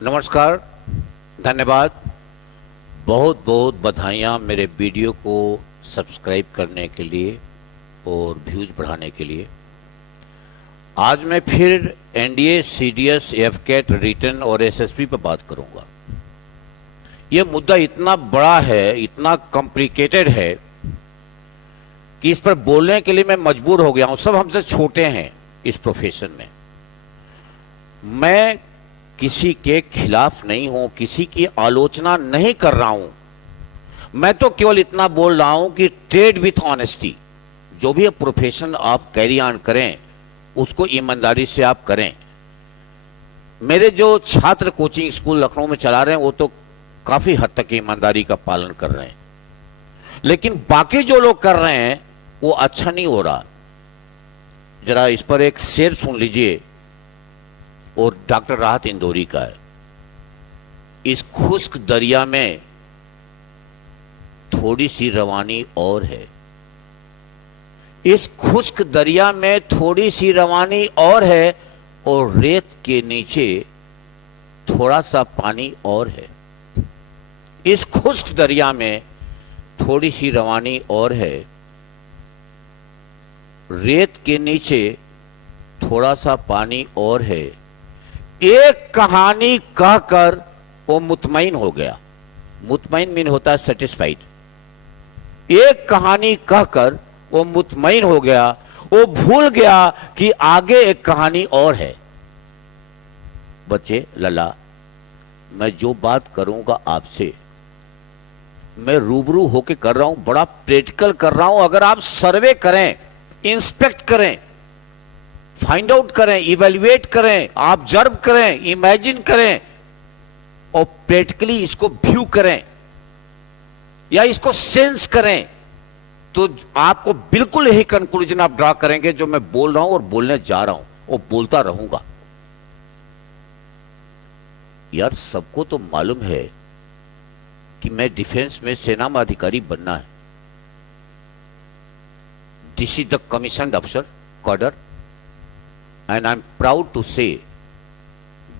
नमस्कार, धन्यवाद। बहुत बहुत बधाइयाँ मेरे वीडियो को सब्सक्राइब करने के लिए और व्यूज़ बढ़ाने के लिए। आज मैं फिर एनडीए, सीडीएस, एफकेट, रिटन और एसएसबी पर बात करूंगा। ये मुद्दा इतना बड़ा है, इतना कॉम्प्लिकेटेड है कि इस पर बोलने के लिए मैं मजबूर हो गया हूं। सब हमसे छोटे हैं इस प्रोफेशन में। मैं किसी के खिलाफ नहीं हूं, किसी की आलोचना नहीं कर रहा हूं। मैं तो केवल इतना बोल रहा हूं कि ट्रेड विथ ऑनेस्टी, जो भी प्रोफेशन आप कैरी ऑन करें उसको ईमानदारी से आप करें। मेरे जो छात्र कोचिंग स्कूल लखनऊ में चला रहे हैं वो तो काफी हद तक ईमानदारी का पालन कर रहे हैं, लेकिन बाकी जो लोग कर रहे हैं वो अच्छा नहीं हो रहा। जरा इस पर एक शेर सुन लीजिए, और डॉक्टर राहत इंदौरी का है। इस खुश्क दरिया में थोड़ी सी रवानी और है, इस खुश्क दरिया में थोड़ी सी रवानी और है, और रेत के नीचे थोड़ा सा पानी और है। इस खुश्क दरिया में थोड़ी सी रवानी और है, रेत के नीचे थोड़ा सा पानी और है। एक कहानी कहकर वो मुतमईन हो गया। मुतमईन मीन होता है सेटिस्फाइड। एक कहानी कहकर वो मुतमईन हो गया, वो भूल गया कि आगे एक कहानी और है। बच्चे, लला, मैं जो बात करूंगा आपसे, मैं रूबरू होके कर रहा हूं, बड़ा प्रैक्टिकल कर रहा हूं। अगर आप सर्वे करें, इंस्पेक्ट करें, फाइंड आउट करें, इवेल्युएट करें, ऑब्जर्व करें, इमेजिन करें और प्रैक्टिकली इसको व्यू करें या इसको सेंस करें, तो आपको बिल्कुल यही कंक्लूजन आप ड्रा करेंगे जो मैं बोल रहा हूं और बोलने जा रहा हूं और बोलता रहूंगा। यार, सबको तो मालूम है कि मैं डिफेंस में सेना में अधिकारी बनना है। दिस इज द कमीशन्ड अफसर cadre, and I'm proud to say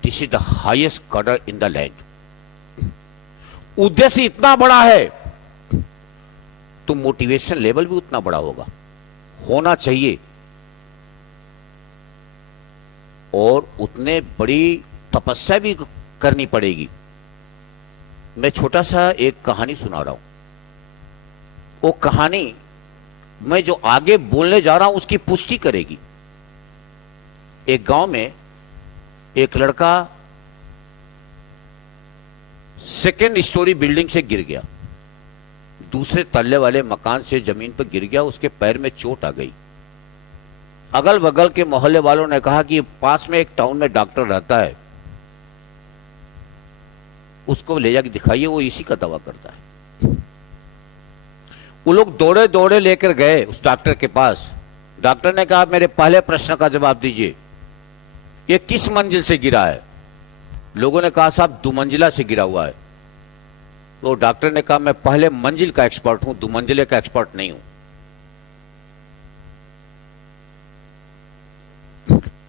this is the highest cadre in the land. उद्देश्य इतना बड़ा है तो मोटिवेशन लेवल भी उतना बड़ा होना चाहिए, और उतने बड़ी तपस्या भी करनी पड़ेगी। मैं छोटा सा एक कहानी सुना रहा हूं। वो कहानी मैं जो आगे बोलने जा रहा हूं उसकी पुष्टि करेगी। एक गांव में एक लड़का सेकेंड स्टोरी बिल्डिंग से गिर गया, दूसरे तल्ले वाले मकान से जमीन पर गिर गया। उसके पैर में चोट आ गई। अगल बगल के मोहल्ले वालों ने कहा कि पास में एक टाउन में डॉक्टर रहता है, उसको ले जाके दिखाइए, वो इसी का दवा करता है। वो लोग दौड़े दौड़े लेकर गए उस डॉक्टर के पास। डॉक्टर ने कहा, मेरे पहले प्रश्न का जवाब दीजिए, ये किस मंजिल से गिरा है? लोगों ने कहा, साहब 2 मंजिला से गिरा हुआ है। तो डॉक्टर ने कहा, मैं पहले मंजिल का एक्सपर्ट हूं, 2 मंजिले का एक्सपर्ट नहीं हूं।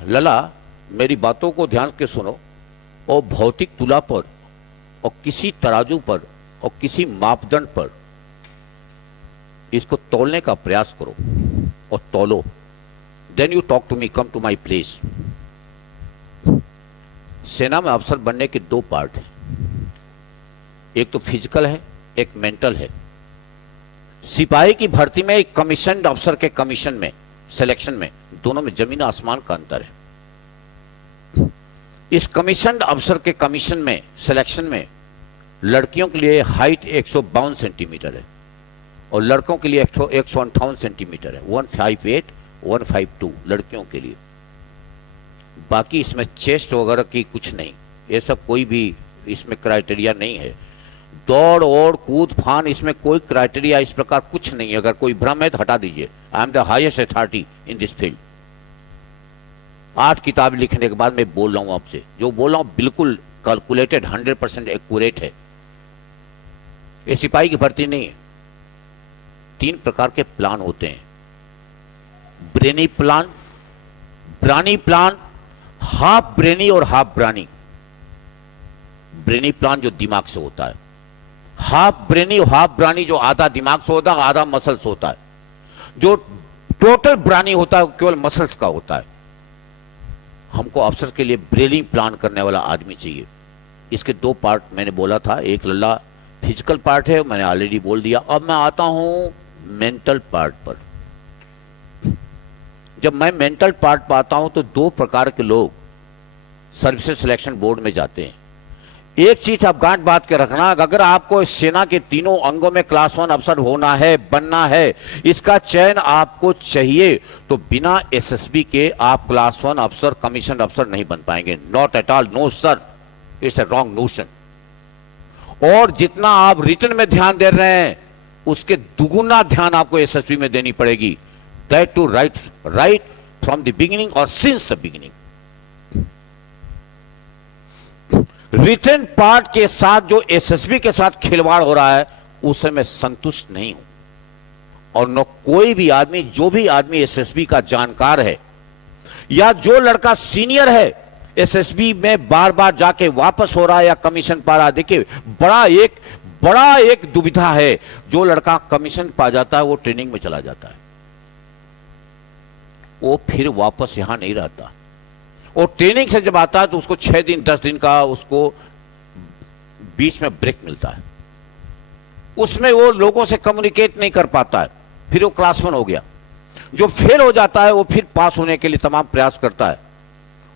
लला, मेरी बातों को ध्यान से सुनो, और भौतिक तुला पर और किसी तराजू पर और किसी मापदंड पर इसको तौलने का प्रयास करो और तौलो। Then you talk to me, come to my place. सेना में अफसर बनने के 2 पार्ट हैं, एक तो फिजिकल है, एक मेंटल है। सिपाही की भर्ती में एक कमीशन अफसर के कमीशन में, सिलेक्शन में, दोनों में जमीन आसमान का अंतर है। इस कमीशन अफसर के कमीशन में, सिलेक्शन में, लड़कियों के लिए हाइट 152 सेंटीमीटर है और लड़कों के लिए 158 सेंटीमीटर है। 158, 152 लड़कियों के लिए। बाकी इसमें चेस्ट वगैरह की कुछ नहीं, ये सब कोई भी इसमें क्राइटेरिया नहीं है। दौड़ और कूद फान, इसमें कोई क्राइटेरिया इस प्रकार कुछ नहीं है। अगर कोई भ्रम है तो हटा दीजिए। I am the highest authority in this field. 8 किताब लिखने के बाद मैं बोल रहा हूं आपसे, जो बोल रहा हूं बिल्कुल कैलकुलेटेड, 100% एक्यूरेट है। ये सिपाही की भर्ती नहीं है। 3 प्रकार के प्लान होते हैं, brainy plan, brawny plan, half brainy और हाफ ब्रानी। ब्रेनी प्लान जो दिमाग से होता है, हाफ ब्रेनी हाफ ब्रानी जो आधा दिमाग से होता है आधा मसल्स से होता है, जो टोटल ब्रानी होता है केवल मसल्स का होता है। हमको अफसर के लिए ब्रेनी प्लान करने वाला आदमी चाहिए। इसके दो पार्ट मैंने बोला था, एक लल्ला फिजिकल पार्ट है, मैंने ऑलरेडी बोल दिया। अब मैं आता हूं मेंटल पार्ट पर। जब मैं मेंटल पार्ट पर आता हूं तो दो प्रकार के लोग सर्विसेज सिलेक्शन बोर्ड में जाते हैं। एक चीज आप गांठ बात के रखना, अगर आपको सेना के तीनों अंगों में क्लास 1 अफसर होना है, बनना है, इसका चयन आपको चाहिए, तो बिना एसएसबी के आप क्लास 1 अफसर कमीशन अफसर नहीं बन पाएंगे। Not at all, no sir, it's a wrong notion. और जितना आप रिटन में ध्यान दे रहे हैं उसके दुगुना ध्यान आपको एसएसबी में देनी पड़ेगी। That to right from the beginning और since the beginning. Written part के साथ जो एसएसबी के साथ खिलवाड़ हो रहा है उससे मैं संतुष्ट नहीं हूं। और न कोई भी आदमी, जो भी आदमी एसएसबी का जानकार है या जो लड़का सीनियर है एसएसबी में बार बार जाके वापस हो रहा है या कमीशन पा रहा है, देखिए बड़ा एक दुविधा है। जो लड़का कमीशन पा जाता है वो ट्रेनिंग में चला जाता है, वो फिर वापस यहां नहीं रहता। और ट्रेनिंग से जब आता है तो उसको 6 दिन 10 दिन का उसको बीच में ब्रेक मिलता है, उसमें वो लोगों से कम्युनिकेट नहीं कर पाता है, फिर वो क्लास 1 हो गया। जो फेल हो जाता है वो फिर पास होने के लिए तमाम प्रयास करता है।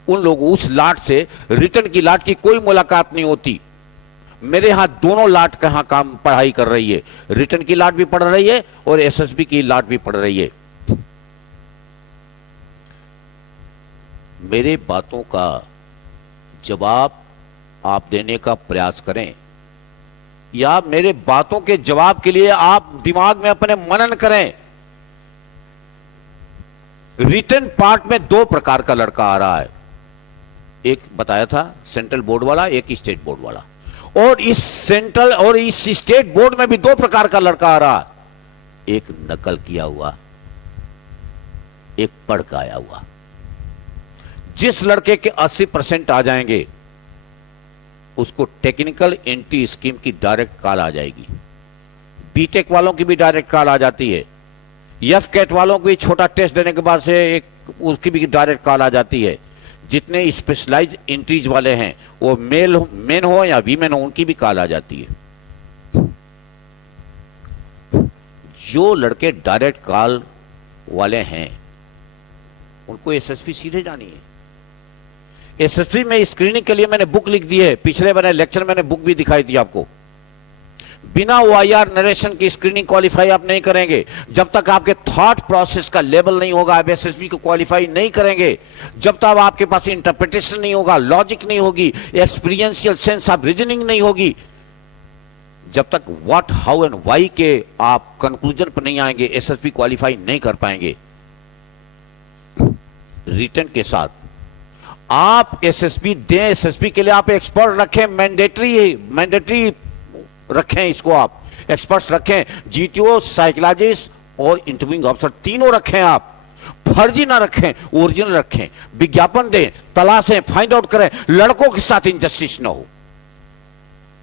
उन लोगों उस लाट से रिटर्न की लाट की कोई मुलाकात नहीं होती। मेरे यहां दोनों लाट कहां काम पढ़ाई कर रही है, रिटर्न की लाट भी पढ़ रही है और एसएसबी की लाट भी पढ़ रही है। मेरे बातों का जवाब आप देने का प्रयास करें या मेरे बातों के जवाब के लिए आप दिमाग में अपने मनन करें। रिटन पार्ट में 2 प्रकार का लड़का आ रहा है, एक बताया था सेंट्रल बोर्ड वाला, एक स्टेट बोर्ड वाला। और इस सेंट्रल और इस स्टेट बोर्ड में भी 2 प्रकार का लड़का आ रहा है, एक नकल किया हुआ, एक पढ़ के आया हुआ। जिस लड़के के 80% आ जाएंगे उसको टेक्निकल एंट्री स्कीम की डायरेक्ट कॉल आ जाएगी। बीटेक वालों की भी डायरेक्ट कॉल आ जाती है, एफ कैट वालों को भी छोटा टेस्ट देने के बाद से एक उसकी भी डायरेक्ट कॉल आ जाती है। जितने स्पेशलाइज एंट्रीज वाले हैं वो मेन हो या वीमेन हो, उनकी भी कॉल आ जाती है। जो लड़के डायरेक्ट कॉल वाले हैं उनको एसएसपी सीधे जानी है। एसएसपी में स्क्रीनिंग के लिए मैंने बुक लिख दी है, पिछले मैंने लेक्चर मैंने बुक भी दिखाई थी आपको। बिना ओआईआर नरेशन की स्क्रीनिंग क्वालिफाई आप नहीं करेंगे। जब तक आपके थॉट प्रोसेस का लेवल नहीं होगा आप एसएसबी को क्वालिफाई नहीं करेंगे। जब तक आपके पास इंटरप्रिटेशन नहीं होगा, लॉजिक नहीं होगी, एक्सपीरियंशियल सेंस ऑफ रीजनिंग नहीं होगी, जब तक व्हाट, हाउ एंड व्हाई के आप कंक्लूजन पर नहीं आएंगे, एसएसबी क्वालिफाई नहीं कर पाएंगे। रिटन के साथ आप एसएसबी दें, एसएसबी के लिए आप एक्सपर्ट रखें, मैंडेटरी रखें, इसको आप एक्सपर्ट्स रखें, जीटीओ, साइकोलॉजिस्ट और इंटरव्यूइंग ऑफिसर तीनों रखें। आप फर्जी ना रखें, ओरिजिनल रखें, विज्ञापन दें, तलाशें, फाइंड आउट करें। लड़कों के साथ इनजस्टिस ना हो।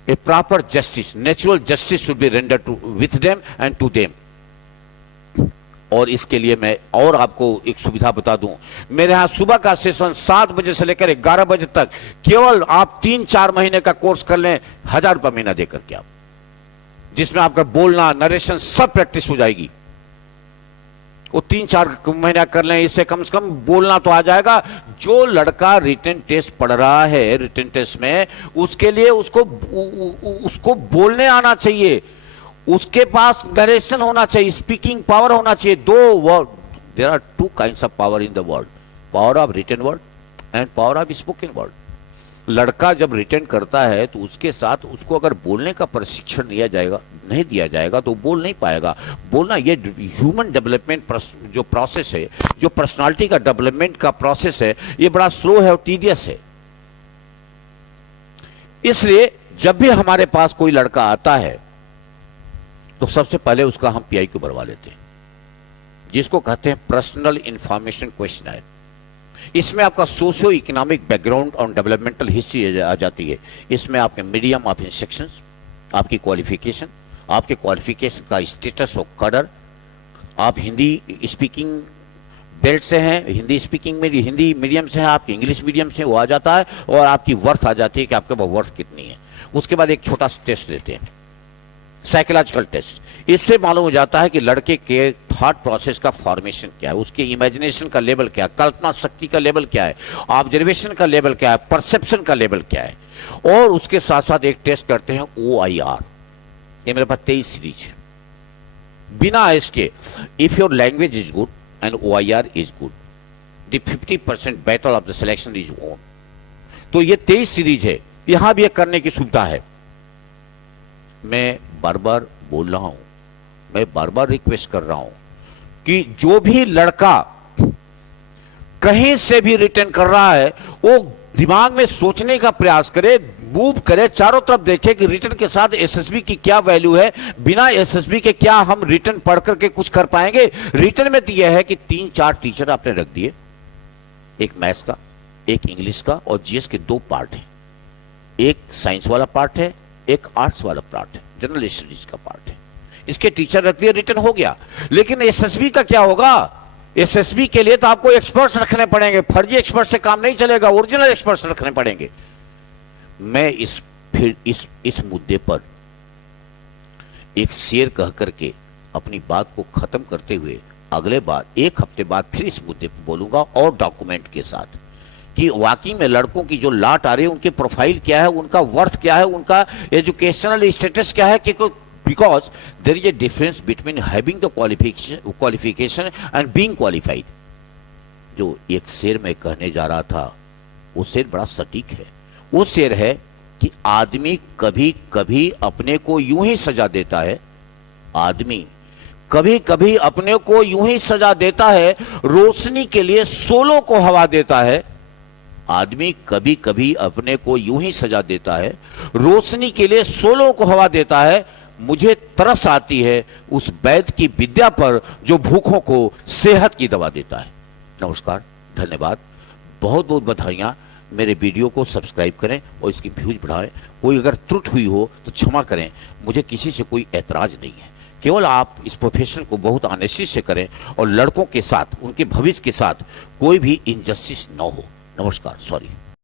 A proper justice, natural justice should be render to with them and to them. और इसके लिए मैं और आपको एक सुविधा बता दूं, मेरे यहां सुबह का सेशन 7 बजे से लेकर 11 बजे तक, केवल आप 3-4 महीने का कोर्स कर लें, 1000 रुपया महीना देकर के आप, जिसमें आपका बोलना, नरेशन सब प्रैक्टिस हो जाएगी। वो 3-4 महीना कर लें, इससे कम से कम बोलना तो आ जाएगा। जो लड़का रिटन टेस्ट पढ़ रहा है, रिटन टेस्ट में, उसके लिए उसको बोलने आना चाहिए, उसके पास नरेशन होना चाहिए, स्पीकिंग पावर होना चाहिए। 2 word, there are 2 kinds of power in the world, power of written word and power of spoken word. लड़का जब रिटर्न करता है तो उसके साथ उसको अगर बोलने का प्रशिक्षण नहीं दिया जाएगा तो बोल नहीं पाएगा। बोलना ये ह्यूमन डेवलपमेंट जो प्रोसेस है, जो पर्सनालिटी का डेवलपमेंट का प्रोसेस है, ये बड़ा स्लो है और टीडियस है। इसलिए जब भी हमारे पास कोई लड़का आता है तो सबसे पहले उसका हम पीआईक्यू भरवा लेते हैं, जिसको कहते हैं पर्सनल इंफॉर्मेशन क्वेश्चनर। इसमें आपका सोशियो इकोनॉमिक बैकग्राउंड और डेवलपमेंटल हिस्ट्री आ जाती है। इसमें आपके मीडियम ऑफ इंस्ट्रक्शंस, आपकी क्वालिफिकेशन, आपके क्वालिफिकेशन का स्टेटस और कदर, आप हिंदी स्पीकिंग बेल्ट से हैं, हिंदी स्पीकिंग में हिंदी मीडियम से हैं, आपके इंग्लिश मीडियम से, वो आ जाता है, और आपकी वर्थ आ जाती है कि आपके पास वर्थ कितनी है। उसके बाद एक छोटा सा टेस्ट लेते हैं, साइकोलॉजिकल टेस्ट। इससे मालूम हो जाता है कि लड़के के थॉट प्रोसेस का फॉर्मेशन क्या है, उसके इमेजिनेशन का लेवल क्या है, कल्पना शक्ति का लेवल क्या है, ऑब्जर्वेशन का लेवल क्या है, परसेप्शन का लेवल क्या है। और उसके साथ साथ एक टेस्ट करते हैं OIR। ये मेरे पास 23 सीरीज है। बिना इसके if your language is good and OIR is good, the 50% battle of the selection is own. तो ये 23 सीरीज है, यहां भी करने की सुविधा है। मैं बार बार बोल रहा हूं, मैं बार बार रिक्वेस्ट कर रहा हूं कि जो भी लड़का कहीं से भी रिटर्न कर रहा है वो दिमाग में सोचने का प्रयास करे, मूव करे, चारों तरफ देखे कि रिटर्न के साथ एसएसबी की क्या वैल्यू है, बिना एसएसबी के क्या हम रिटर्न पढ़ करके कुछ कर पाएंगे। रिटर्न में तो यह है कि 3-4 टीचर आपने रख दिए, एक मैथ्स का, एक इंग्लिश का और जीएस के 2 पार्ट हैं। एक साइंस वाला पार्ट है, एक आर्ट्स वाला पार्ट है, जनरल स्टडीज का पार्ट है। इसके टीचर रख दिए, रिटर्न हो गया। लेकिन एसएसबी का क्या होगा? एसएसबी के लिए तो आपको एक्सपर्ट्स रखने पड़ेंगे, फर्जी एक्सपर्ट से काम नहीं चलेगा, ओरिजिनल एक्सपर्ट्स रखने पड़ेंगे। मैं इस मुद्दे पर एक शेर कह करके अपनी बात को खत्म करते हुए अगले बार 1 हफ्ते बाद फिर इस मुद्दे पर बोलूंगा, और डॉक्यूमेंट के साथ, कि वाकई में लड़कों की जो लाट आ रही है उनके प्रोफाइल क्या है, उनका वर्थ क्या है, उनका एजुकेशनल स्टेटस क्या है, कि because there is a difference between having the qualification and being qualified. जो एक शेर में कहने जा रहा था, वो शेर बड़ा सटीक है। वो शेर है कि आदमी कभी कभी अपने को यूं ही सजा देता है, आदमी कभी कभी अपने को यूं ही सजा देता है, रोशनी के लिए सोलों को हवा देता है। आदमी कभी कभी अपने को यूं ही सजा देता है, रोशनी के लिए सोलों को हवा देता है। मुझे तरस आती है उस वैद्य की विद्या पर जो भूखों को सेहत की दवा देता है। नमस्कार, धन्यवाद, बहुत बहुत बधाइयां। मेरे वीडियो को सब्सक्राइब करें और इसकी व्यूज बढ़ाएं। कोई अगर त्रुटि हुई हो तो क्षमा करें, मुझे किसी से कोई ऐतराज नहीं है। केवल आप इस प्रोफेशन को बहुत ऑनेस्टी से करें और लड़कों के साथ, उनके भविष्य के साथ कोई भी इनजस्टिस न हो। नमस्कार, सॉरी।